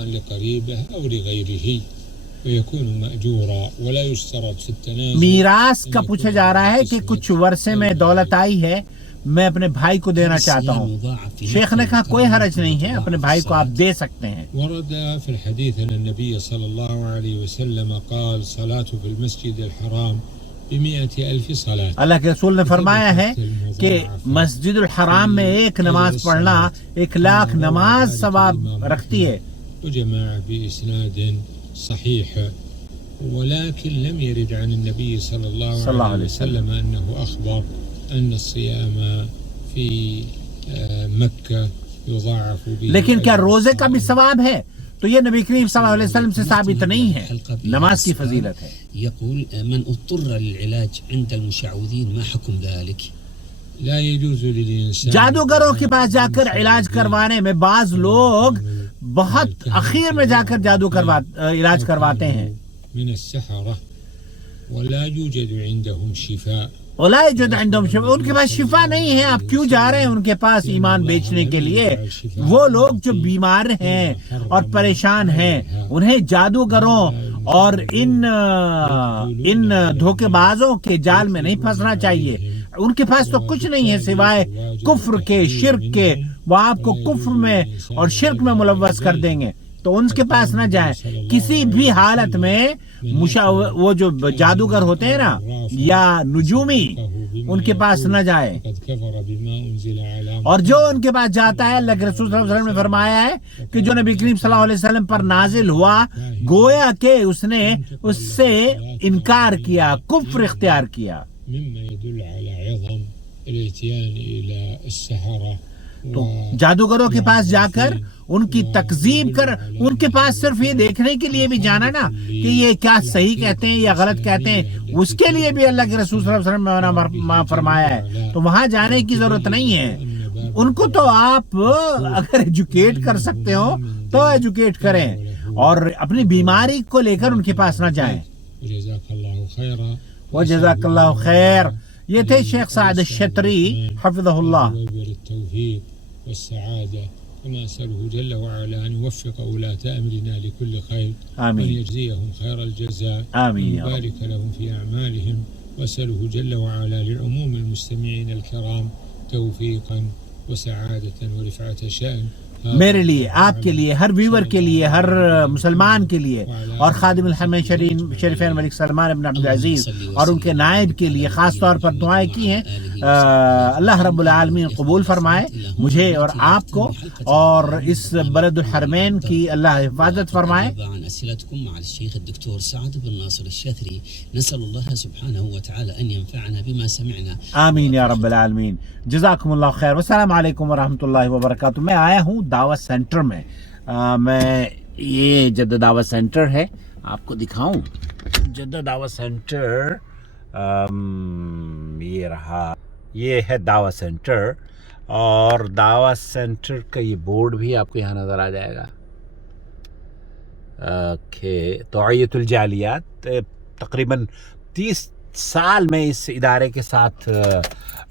قضاء لقريبه أو لغيره ويكون مأجورا ولا يشترط في التنازل. میراث کا پوچھا جا رہا ہے کہ کچھ ورثے میں دولت آئی ہے، میں اپنے بھائی کو دینا چاہتا ہوں. شیخ نے کہا کوئی حرج نہیں ہے، اپنے بھائی کو آپ دے سکتے ہیں. ورد في الحديث أن النبي صلى الله عليه وسلم قال صلاة في المسجد الحرام ب100,000 صلاة. اللہ کے رسول نے فرمایا ہے کہ مسجد الحرام میں ایک نماز پڑھنا 1,00,000 نماز ثواب رکھتی ہے. وجمع بإسناد صحيح، ولكن لم يرد عن النبي صلى الله عليه وسلم أنه أخبر أن الصيام في مكة يضاعف به. لیکن کیا روزے کا بھی ثواب ہے؟ تو یہ نبی کریم صلی اللہ علیہ وسلم سے ثابت نہیں ہے. نماز کی فضیلت ہے. يقول من اضطر للعلاج عند المشعوذين ما حكم ذلك؟ لا يجوز للإنسان. جادوگروں کے پاس جا کر علاج کروانے میں بعض لوگ بہت اخیر میں جا کر علاج کرواتے ہیں. من السحرة ولا يوجد عندهم شفاء. ان کے پاس شفا نہیں ہے. آپ کیوں جا رہے ہیں ان کے پاس ایمان بیچنے کے لیے؟ وہ لوگ جو بیمار ہیں اور پریشان ہیں انہیں جادوگروں اور ان دھوکے بازوں کے جال میں نہیں پھنسنا چاہیے. ان کے پاس تو کچھ نہیں ہے سوائے کفر کے، شرک کے. وہ آپ کو کفر میں اور شرک میں ملوث کر دیں گے، تو ان کے پاس نہ جائیں کسی بھی حالت میں. وہ جو جادوگر ہوتے ہیں نا یا نجومی، ان کے پاس نہ جائے. اور جو ان کے پاس جاتا ہے، اللہ کے رسول صلی اللہ علیہ وسلم نے فرمایا ہے کہ جو نبی کریم صلی اللہ علیہ وسلم پر نازل ہوا گویا کہ اس نے اس سے انکار کیا، کفر اختیار کیا. تو جادوگروں کے پاس جا کر ان کی تکذیب کر، ان کے پاس صرف یہ دیکھنے کے لیے بھی جانا نا کہ یہ کیا صحیح کہتے ہیں یا غلط کہتے ہیں، اس کے لیے بھی اللہ کے رسول صلی اللہ علیہ وسلم نے فرمایا ہے. تو وہاں جانے کی ضرورت نہیں ہے. ان کو تو آپ اگر ایجوکیٹ کر سکتے ہو تو ایجوکیٹ کریں، اور اپنی بیماری کو لے کر ان کے پاس نہ جائیں. وجزاک اللہ خیر. یہ تھے شیخ سعد الشتری حفظہ اللہ. والسعادة كما أسأله جل وعلا أن يوفق ولاة أمرنا لكل خير، آمين، وأن يجزيهم خير الجزاء، آمين، وأن يبارك لهم في أعمالهم. وأسأله جل وعلا للعموم المستمعين الكرام توفيقا وسعادة ورفعة شأن. میرے لیے، آپ کے لیے، ہر ویور کے لیے، ہر مسلمان کے لیے، اور خادم الحرمین شریفین ملک سلمان بن عبدالعزیز اور ان کے نائب کے لیے خاص طور پر دعائیں کی ہیں. اللہ رب العالمین قبول فرمائے مجھے اور آپ کو، اور اس بلد الحرمین کی اللہ حفاظت فرمائے. عن أسئلتكم مع الشيخ الدكتور سعد بن ناصر الشاذلي. نسأل الله سبحانه وتعالى أن ينفعنا بما سمعنا. آمین یا رب العالمین. جزاکم اللہ خیر. والسلام علیکم ورحمۃ اللہ وبرکاتہ. میں آیا ہوں دعوت سینٹر میں. میں یہ جدہ دعوت سینٹر ہے، آپ کو دکھاؤں. جدہ دعوت سینٹر یہ رہا، یہ ہے دعوت سینٹر، اور دعوت سینٹر کا یہ بورڈ بھی آپ کو یہاں نظر آ جائے گا. توعیت الجالیات. تقریباً 30 سال میں اس ادارے کے ساتھ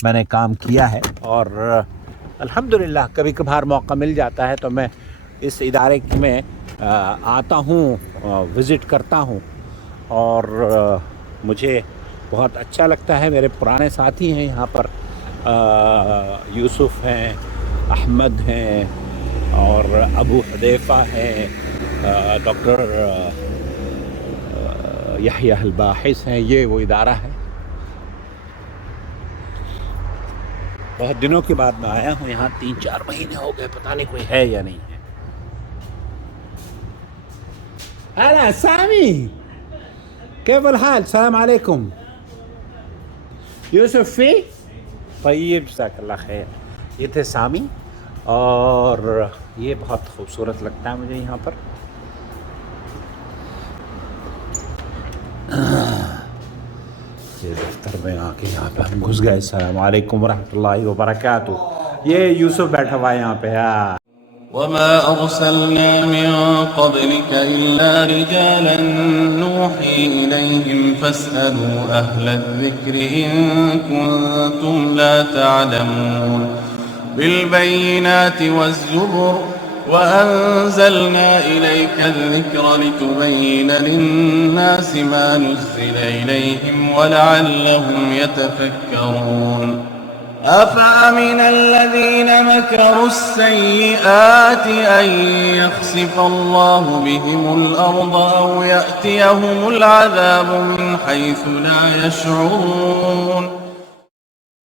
میں نے کام کیا ہے، اور الحمدللہ کبھی کبھار موقع مل جاتا ہے تو میں اس ادارے میں آتا ہوں، وزٹ کرتا ہوں، اور مجھے بہت اچھا لگتا ہے. میرے پرانے ساتھی ہیں یہاں پر، یوسف ہیں، احمد ہیں، اور ابو حذیفہ ہیں، ڈاکٹر یحییٰ الباحث ہیں. یہ وہ ادارہ ہے. بہت دنوں کے بعد میں آیا ہوں یہاں، 3-4 مہینے ہو گئے، پتہ نہیں کوئی ہے یا نہیں ہے. هلا سامي، كيف الحال؟ السلام عليكم. یوسف فی؟ طیب، جزاک اللہ خیر. یہ تھے سامی، اور یہ بہت خوبصورت لگتا ہے مجھے یہاں پر. یہ دفتر میں آ کے یہاں پہ ہم گھس گئے. السلام علیکم ورحمۃ اللہ وبرکاتہ. یہ یوسف بیٹھا ہوا ہے یہاں پہ. وما أرسلنا من قبلك إلا رجالا نوحي إليهم فاسألوا أهل الذكر إن كنتم لا تعلمون. بالبينات والزبر وأنزلنا إليك الذكر لتبين للناس ما نزل إليهم ولعلهم يتفكرون أفأمن الذين مكروا السيئات أن يخسف الله بهم الأرض أو يأتيهم العذاب من حيث لا يشعرون